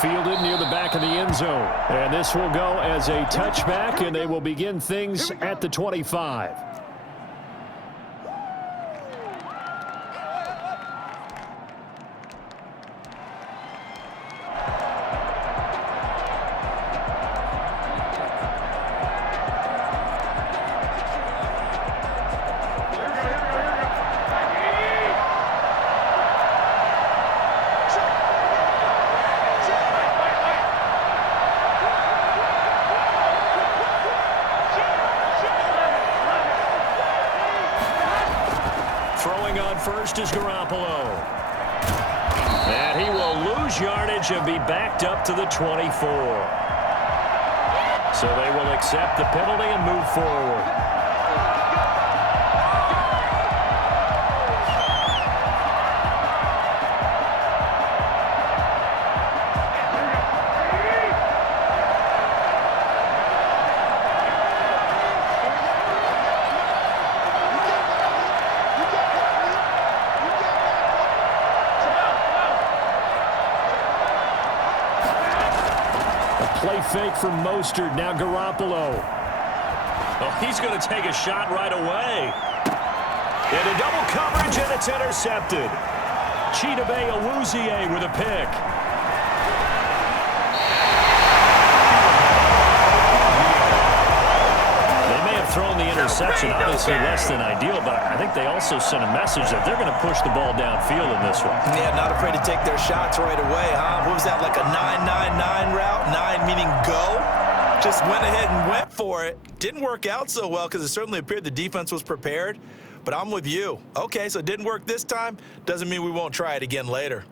Fielded near the back of the end zone. And this will go as a touchback, and they will begin things at the 25. Throwing on first is Garoppolo. And he will lose yardage and be backed up to the 24. So they will accept the penalty and move forward. Play fake from Mostert. Now Garoppolo. Oh, he's going to take a shot right away. Into double coverage, and it's intercepted. Chidobe Awuzie with a pick. They may have thrown the interception, obviously less than ideal, but I think they also sent a message that they're going to push the ball downfield in this one. Yeah, not afraid to take their shots right away, huh? What was that, like a 9-9-9 route? 9 meaning go? Just went ahead and went for it. Didn't work out so well because it certainly appeared the defense was prepared. But I'm with you. Okay, so it didn't work this time. Doesn't mean we won't try it again later.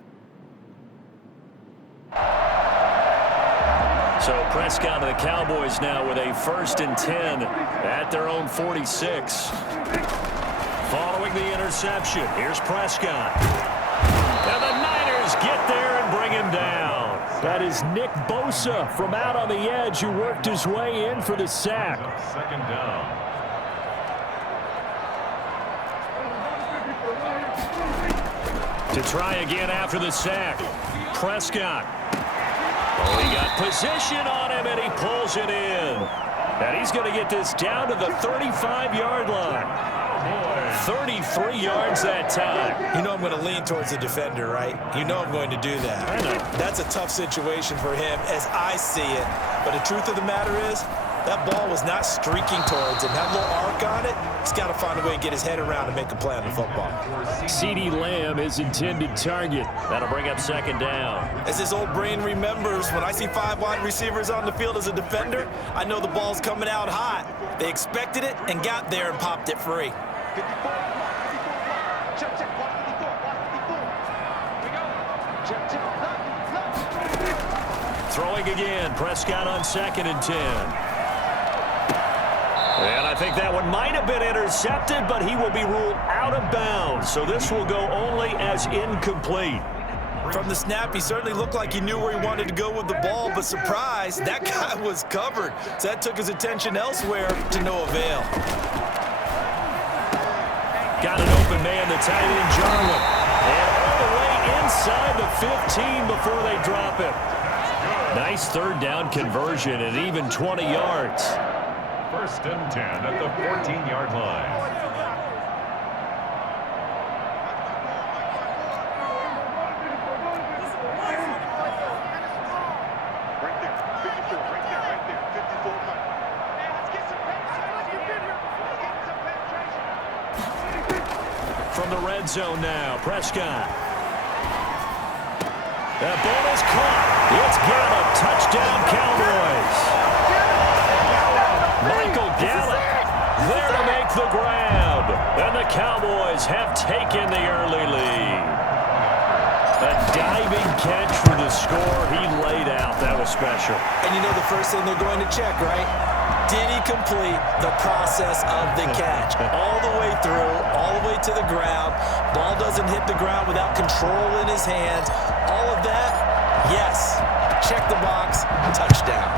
So Prescott and the Cowboys now with a 1st and 10 at their own 46. Following the interception, here's Prescott. And the Niners get there and bring him down. That is Nick Bosa from out on the edge who worked his way in for the sack. 2nd down. To try again after the sack. Prescott. Oh, he got position on him, and he pulls it in. And he's going to get this down to the 35-yard line. 33 yards that time. You know I'm going to lean towards the defender, right? You know I'm going to do that. I know. That's a tough situation for him as I see it. But the truth of the matter is, that ball was not streaking towards him. That little arc on it, he's got to find a way to get his head around and make a play on the football. CeeDee Lamb is intended target. That'll bring up 2nd down. As his old brain remembers, when I see 5 wide receivers on the field as a defender, I know the ball's coming out hot. They expected it and got there and popped it free. Throwing again, Prescott on 2nd and 10. And I think that one might have been intercepted, but he will be ruled out of bounds. So this will go only as incomplete. From the snap, he certainly looked like he knew where he wanted to go with the ball, but surprise, that guy was covered. So that took his attention elsewhere to no avail. Got an open man, the tight end, Jarwin. And all the way inside the 15 before they drop it. Nice 3rd down conversion and even 20 yards. 1st and 10 at the 14-yard line. From the red zone now, Prescott. That ball is caught. It's Gallup. Touchdown, Cowboys. Michael Gallup there to make the grab. And the Cowboys have taken the early lead. A diving catch for the score. He laid out. That was special. And you know the first thing they're going to check, right? Did he complete the process of the catch? All the way through, all the way to the ground. Ball doesn't hit the ground without control in his hands. All of that, yes. Check the box, touchdown.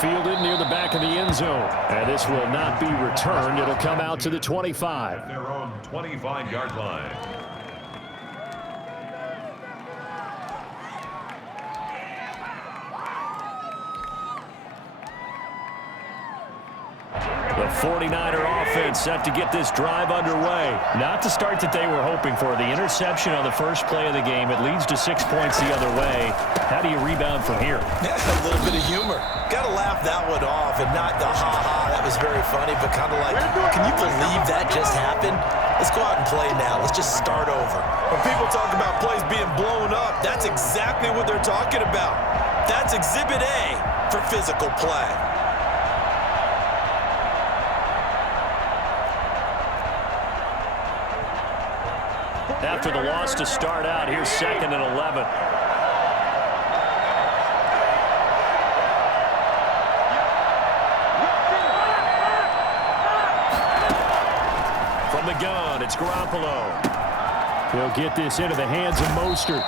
fielded near the back of the end zone. And this will not be returned. It'll come out to the 25. At their own 25-yard line. The 49er offense set to get this drive underway. Not the start that they were hoping for. The interception on the first play of the game. It leads to 6 points the other way. How do you rebound from here? Yeah, a little bit of humor. Got to laugh that one off and not the ha-ha. That was very funny, but kind of like, can you believe that just happened? Let's go out and play now. Let's just start over. When people talk about plays being blown up, that's exactly what they're talking about. That's Exhibit A for physical play. After the loss to start out, here's 2nd and 11. From the gun, it's Garoppolo. He'll get this into the hands of Mostert.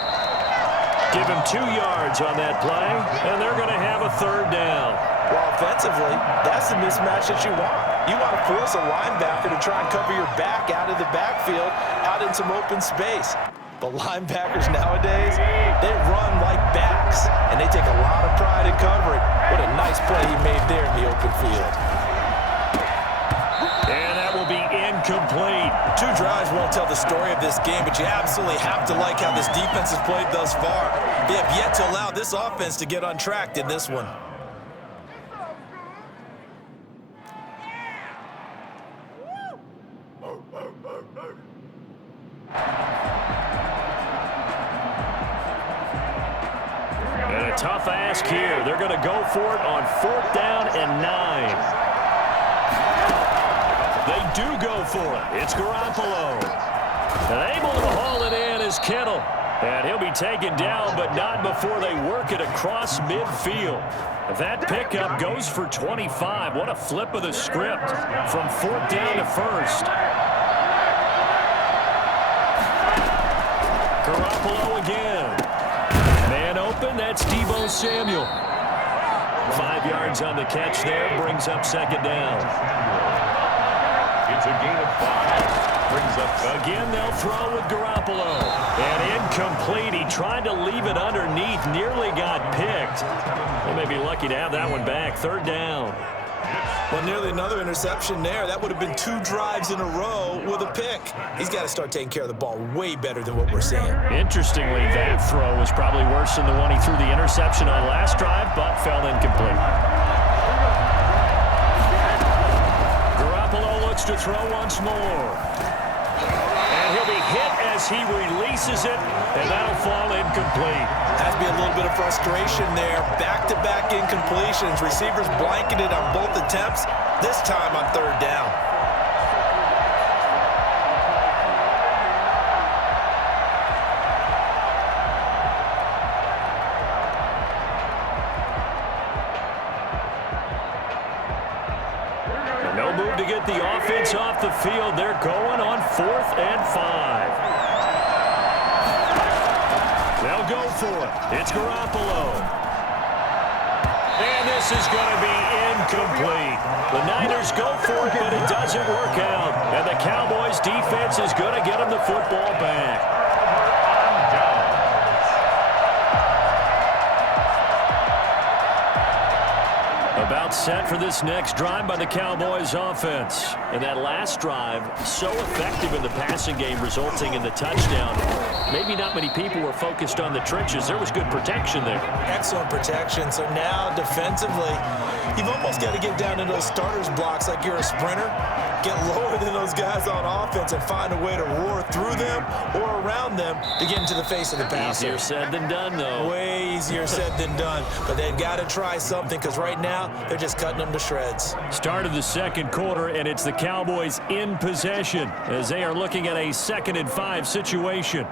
Give him 2 yards on that play, and they're going to have a 3rd down. Well, offensively, that's the mismatch that you want. You want to force a linebacker to try and cover your back out of the backfield, out in some open space. But linebackers nowadays, they run like backs, and they take a lot of pride in covering. What a nice play he made there in the open field. And that will be incomplete. 2 drives won't tell the story of this game, but you absolutely have to like how this defense has played thus far. They have yet to allow this offense to get untracked in this one. And a tough ask here. They're going to go for it on 4th down and 9. They do go for it. It's Garoppolo. And able to haul it in is Kittle. And he'll be taken down, but not before they work it across midfield. That pickup goes for 25. What a flip of the script from 4th down to 1st. Garoppolo again. Man open, that's Deebo Samuel. 5 yards on the catch there, brings up 2nd down. It's a gain of 5. Brings up again, they'll throw with Garoppolo. And incomplete. He tried to leave it underneath, nearly got picked. They may be lucky to have that one back. 3rd down. Well, nearly another interception there. That would have been 2 drives in a row with a pick. He's got to start taking care of the ball way better than what we're seeing. Interestingly, that throw was probably worse than the one he threw the interception on last drive, but fell incomplete. Garoppolo looks to throw once more. And he'll be hit as he releases it, and that'll fall incomplete. Has to be a little bit of frustration there. Back-to-back incompletions. Receivers blanketed on both attempts, this time on 3rd down. No move to get the offense off the field. They're going on 4th and 5. They'll go for it. It's Garoppolo. And this is going to be incomplete. The Niners go for it, but it doesn't work out. And the Cowboys defense is going to get them the football back. About set for this next drive by the Cowboys offense. And that last drive, so effective in the passing game, resulting in the touchdown. Maybe not many people were focused on the trenches. There was good protection there. Excellent protection. So now defensively, you've almost got to get down to those starters blocks like you're a sprinter. Get lower than those guys on offense and find a way to roar through them or around them to get into the face of the passer. Easier said than done, though. Way easier said than done. But they've got to try something because right now they're just cutting them to shreds. Start of the 2nd quarter, and it's the Cowboys in possession as they are looking at a 2nd and 5 situation.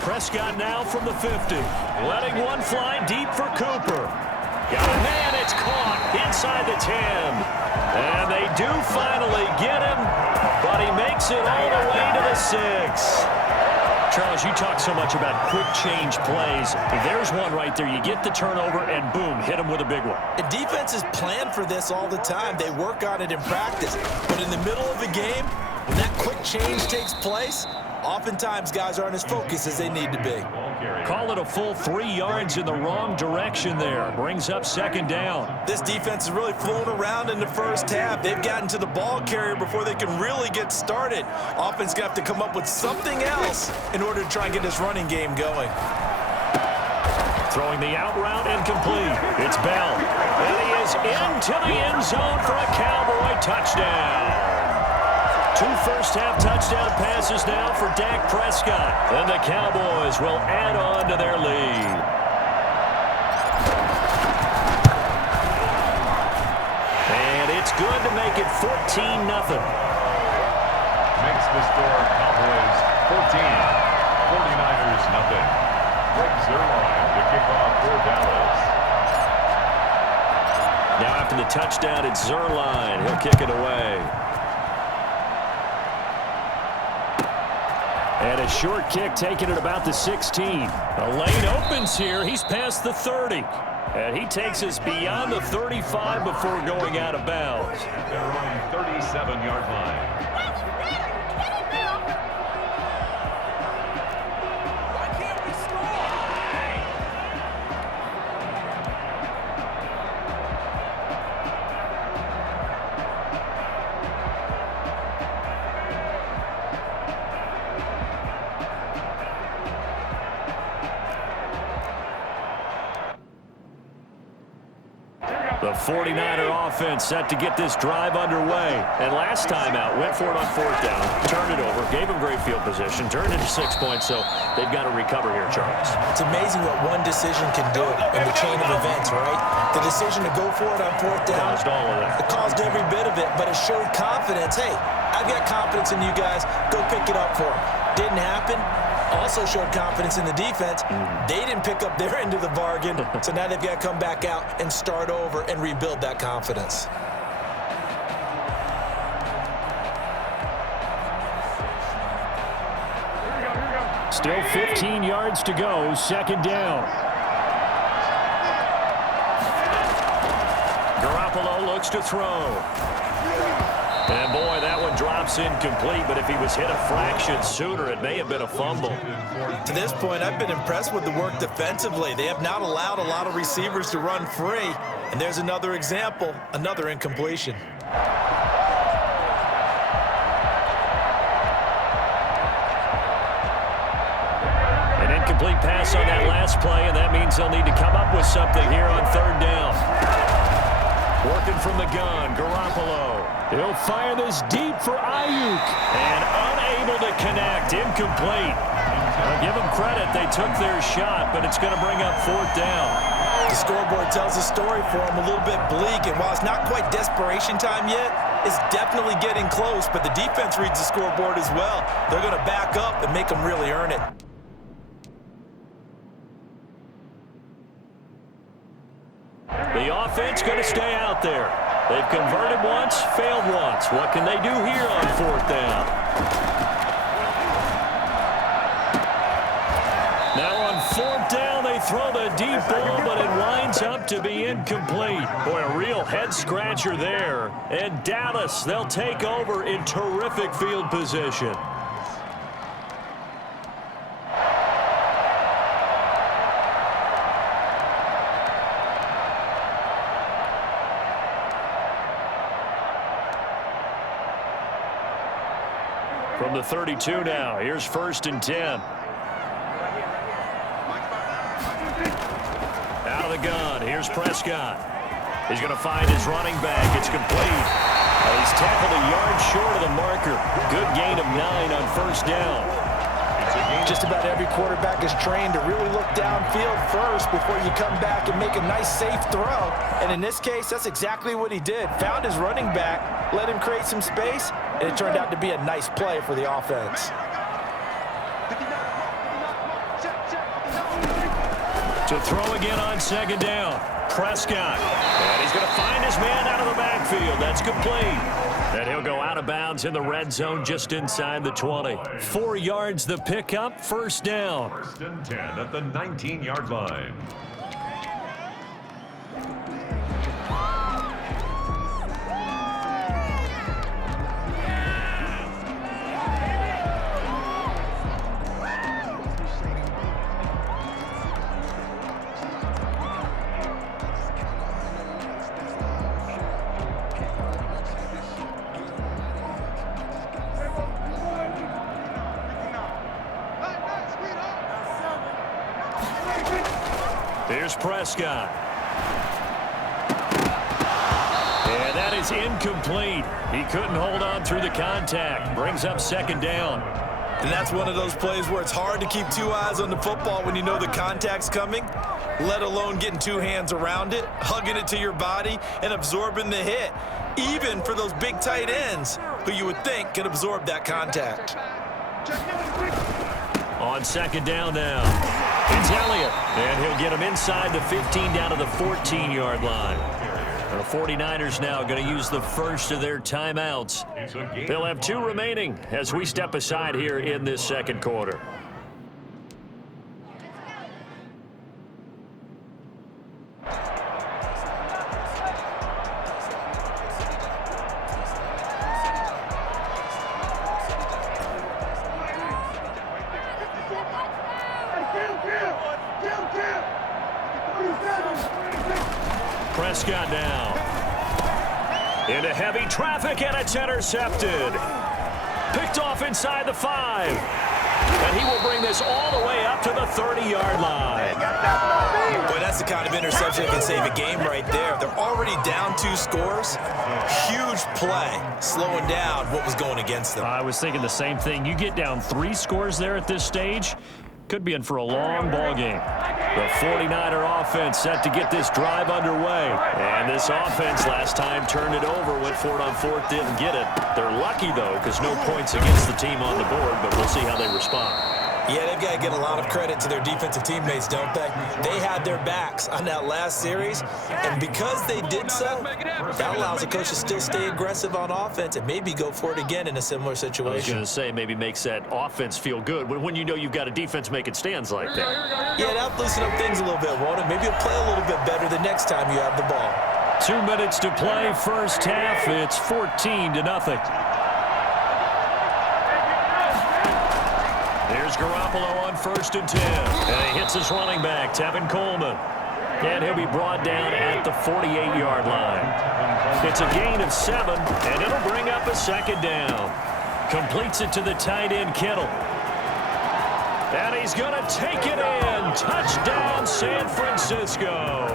Prescott now from the 50. Letting one fly deep for Cooper. Got a man, it's caught inside the 10. And they do finally get him, but he makes it all the way to the 6. Charles, you talk so much about quick change plays. There's one right there. You get the turnover, and boom, hit them with a big one. And defenses plan for this all the time. They work on it in practice. But in the middle of the game, when that quick change takes place, oftentimes guys aren't as focused as they need to be. Call it a full 3 yards in the wrong direction there. Brings up second down. This defense is really flown around in the first half. They've gotten to the ball carrier before they can really get started. Offense going to have to come up with something else in order to try and get this running game going. Throwing the out route incomplete. It's Bell. And he is into the end zone for a Cowboy touchdown. 2 first-half touchdown passes now for Dak Prescott. And the Cowboys will add on to their lead. And it's good to make it 14-0. Makes the score Cowboys 14, 49ers nothing. Greg Zuerlein to kick off for Dallas. Now after the touchdown, it's Zuerlein. He'll kick it away. And a short kick taken at about the 16. The lane opens here. He's past the 30. And he takes us beyond the 35 before going out of bounds. Their own 37-yard line. The 49er offense set to get this drive underway. And last time out, went for it on 4th down, turned it over, gave them great field position, turned it to 6 points, so they've got to recover here, Charles. It's amazing what one decision can do in the chain of events, right? The decision to go for it on 4th down. Caused all of that. It caused every bit of it, but it showed confidence. Hey, I've got confidence in you guys. Go pick it up for them. Didn't happen. Also showed confidence in the defense. They didn't pick up their end of the bargain, so now they've got to come back out and start over and rebuild that confidence. Still 15 yards to go, second down. Garoppolo looks to throw. And boy, that one drops incomplete, but if he was hit a fraction sooner, it may have been a fumble. To this point, I've been impressed with the work defensively. They have not allowed a lot of receivers to run free. And there's another example, another incompletion. An incomplete pass on that last play, and that means they'll need to come up with something here on 3rd down. Working from the gun, Garoppolo. He'll fire this deep for Ayuk. And unable to connect, incomplete. I'll give them credit, they took their shot, but it's going to bring up 4th down. The scoreboard tells a story for them, a little bit bleak, and while it's not quite desperation time yet, it's definitely getting close, but the defense reads the scoreboard as well. They're going to back up and make them really earn it. The offense going to stay out there. They've converted once, failed once. What can they do here on 4th down? Now on 4th down, they throw the deep ball, but it winds up to be incomplete. Boy, a real head-scratcher there. And Dallas, they'll take over in terrific field position. From the 32 now, here's 1st and 10. Out of the gun, here's Prescott. He's going to find his running back. It's complete. He's tackled a yard short of the marker. Good gain of 9 on 1st down. Just about every quarterback is trained to really look downfield first before you come back and make a nice, safe throw. And in this case, that's exactly what he did. Found his running back, let him create some space, and it turned out to be a nice play for the offense. To throw again on 2nd down. Prescott. And he's going to find his man out of the backfield. That's complete. And He'll go out of bounds in the red zone just inside the 20. 4 yards the pickup, first down. 1st and 10 at the 19-yard line. Here's Prescott. And that is incomplete. He couldn't hold on through the contact. Brings up 2nd down. And that's one of those plays where it's hard to keep 2 eyes on the football when you know the contact's coming, let alone getting 2 hands around it, hugging it to your body, and absorbing the hit, even for those big tight ends who you would think could absorb that contact. On 2nd down now. It's Elliott, and he'll get him inside the 15 down to the 14-yard line. And the 49ers now going to use the first of their timeouts. They'll have 2 remaining as we step aside here in this 2nd quarter. Prescott now. Into heavy traffic, and it's intercepted. Picked off inside the 5. And he will bring this all the way up to the 30-yard line. Boy, that's the kind of interception that can save a game right there. They're already down 2 scores. Huge play, slowing down what was going against them. I was thinking the same thing. You get down 3 scores there at this stage, could be in for a long ball game. The 49er offense set to get this drive underway. And this offense last time turned it over, went for it on 4th, didn't get it. They're lucky, though, because no points against the team on the board, but we'll see how they respond. Yeah, they've got to get a lot of credit to their defensive teammates, don't they? They had their backs on that last series, and because they did so, that allows the coach to still stay aggressive on offense and maybe go for it again in a similar situation. I was going to say, maybe makes that offense feel good when you know you've got a defense making stands like that. Yeah, that'll loosen up things a little bit, won't it? Maybe you'll play a little bit better the next time you have the ball. 2 minutes to play, first half. It's 14-0. Here's Garoppolo on 1st and 10. And he hits his running back, Tevin Coleman. And he'll be brought down at the 48-yard line. It's a gain of 7, and it'll bring up a 2nd down. Completes it to the tight end, Kittle. And he's going to take it in. Touchdown, San Francisco.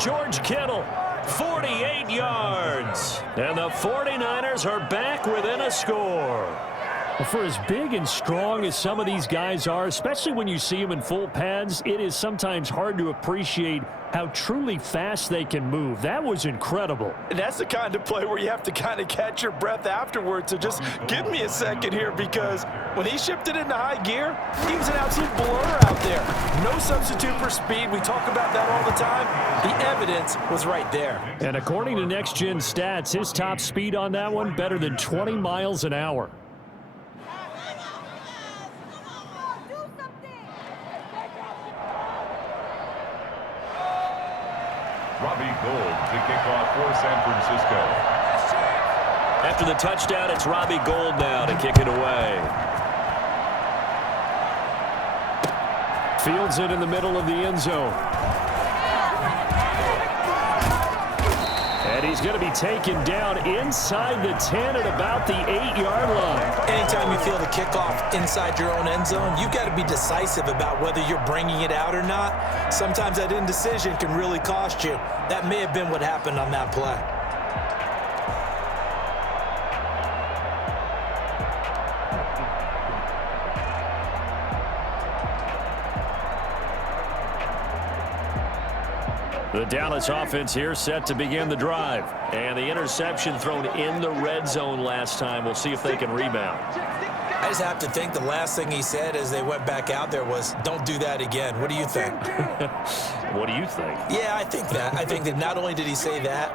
George Kittle, 48 yards. And the 49ers are back within a score. Well, for as big and strong as some of these guys are, especially when you see them in full pads, it is sometimes hard to appreciate how truly fast they can move. That was incredible. And that's the kind of play where you have to kind of catch your breath afterwards. So just give me a second here, because when he shifted into high gear, he was an absolute blur out there. No substitute for speed. We talk about that all the time. The evidence was right there. And according to Next Gen Stats, his top speed on that one, better than 20 miles an hour. Robbie Gould to kick off for San Francisco. After the touchdown, it's Robbie Gould now to kick it away. Fields it in the middle of the end zone. And he's going to be taken down inside the 10 at about the 8-yard line. Anytime you feel the kickoff inside your own end zone, you've got to be decisive about whether you're bringing it out or not. Sometimes that indecision can really cost you. That may have been what happened on that play. The Dallas offense here set to begin the drive. And the interception thrown in the red zone last time. We'll see if they can rebound. I just have to think the last thing he said as they went back out there was, don't do that again. What do you think? What do you think? Yeah, I think that. I think that not only did he say that,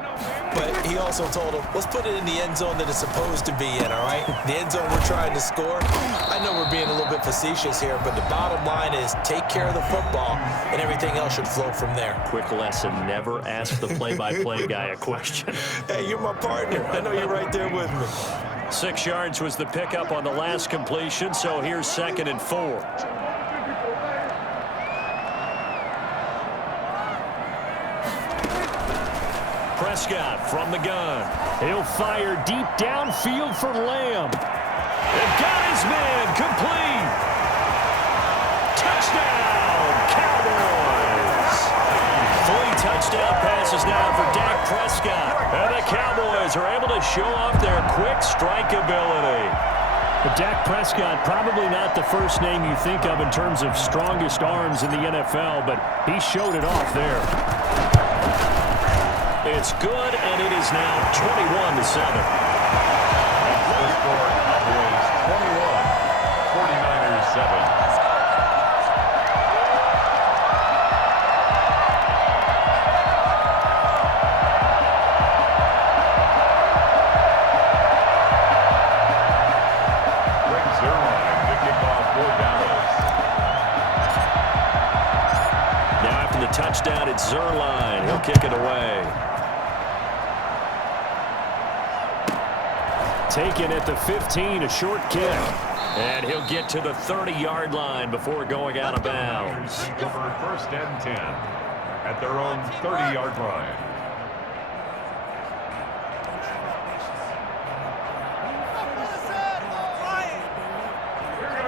but he also told him, let's put it in the end zone that it's supposed to be in, all right? The end zone we're trying to score. I know we're being a little bit facetious here, but the bottom line is take care of the football, and everything else should flow from there. Quick lesson, never ask the play-by-play guy a question. Hey, you're my partner. I know you're right there with me. 6 yards was the pickup on the last completion, so here's 2nd and 4. Prescott from the gun. He'll fire deep downfield for Lamb. They've got his man complete. Touchdown, Cowboys. 3 touchdown passes now for Dak Prescott. And the Cowboys are able to show off their quick strike ability. But Dak Prescott, probably not the first name you think of in terms of strongest arms in the NFL, but he showed it off there. It's good, and it is now 21-7. The score, Cowboys 21, 49ers 7. Touchdown at Zuerlein. He'll kick it away. Taken at the 15, a short kick. And he'll get to the 30-yard line before going out of bounds. Cover 1st and 10 at their own 30-yard line.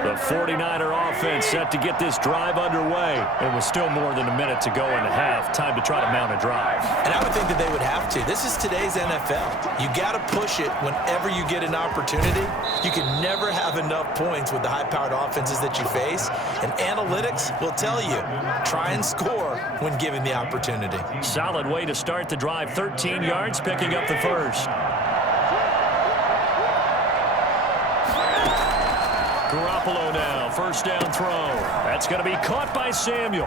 The 49er offense set to get this drive underway. It was still more than a minute to go in the half. Time to try to mount a drive. And I would think that they would have to. This is today's NFL. You got to push it whenever you get an opportunity. You can never have enough points with the high-powered offenses that you face. And analytics will tell you, try and score when given the opportunity. Solid way to start the drive. 13 yards, picking up the first. Garoppolo now, first down throw. That's going to be caught by Samuel.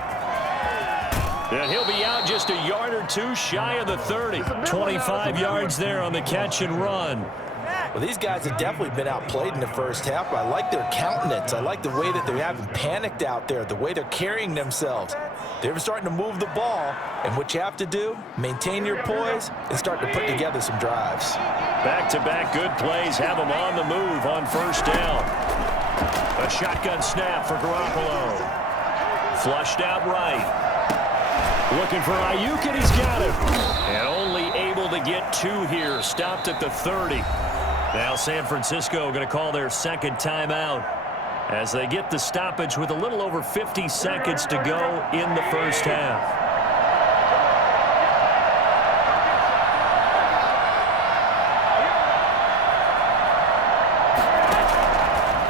And he'll be out just a yard or two shy of the 30. 25 yards there on the catch and run. Well, these guys have definitely been outplayed in the first half. I like their countenance. I like the way that they haven't panicked out there, the way they're carrying themselves. They're starting to move the ball, and what you have to do, maintain your poise and start to put together some drives. Back-to-back good plays have them on the move on first down. A shotgun snap for Garoppolo. Flushed out right. Looking for Ayuk, and he's got it. And only able to get 2 here. Stopped at the 30. Now San Francisco going to call their second timeout as they get the stoppage with a little over 50 seconds to go in the first half.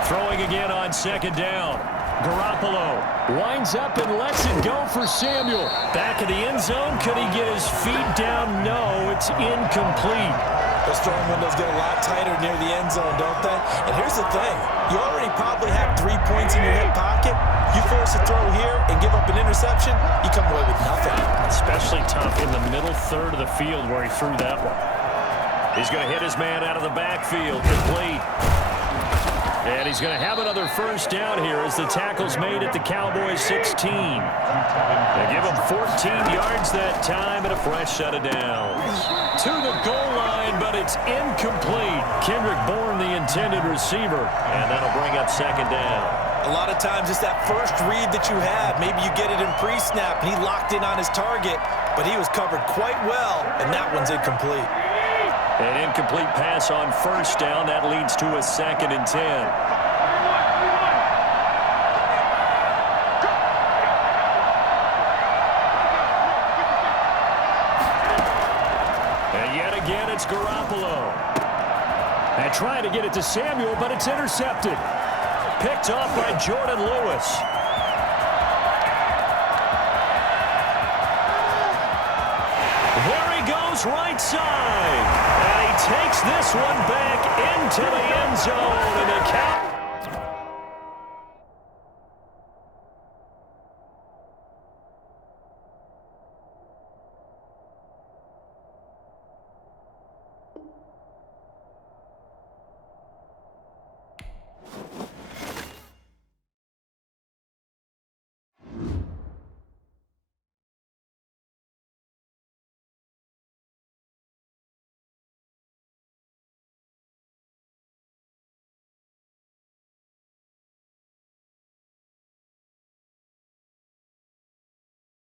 Throwing again on second down. Garoppolo winds up and lets it go for Samuel. Back of the end zone. Could he get his feet down? No, it's incomplete. Those throwing windows get a lot tighter near the end zone, don't they? And here's the thing. You already probably have 3 points in your hip pocket. You force a throw here and give up an interception, you come away with nothing. Especially tough in the middle third of the field where he threw that one. He's going to hit his man out of the backfield. Complete. And he's going to have another first down here as the tackle's made at the Cowboys 16. They give him 14 yards that time and a fresh set of downs. To the goal line, but it's incomplete. Kendrick Bourne, the intended receiver, and that'll bring up second down. A lot of times it's that first read that you have. Maybe you get it in pre-snap, and he locked in on his target, but he was covered quite well, and that one's incomplete. An incomplete pass on first down. That leads to a 2nd and 10. And yet again, it's Garoppolo. And trying to get it to Samuel, but it's intercepted. Picked off by Jordan Lewis. There he goes, right side. And he takes this one back into the end zone. And the count.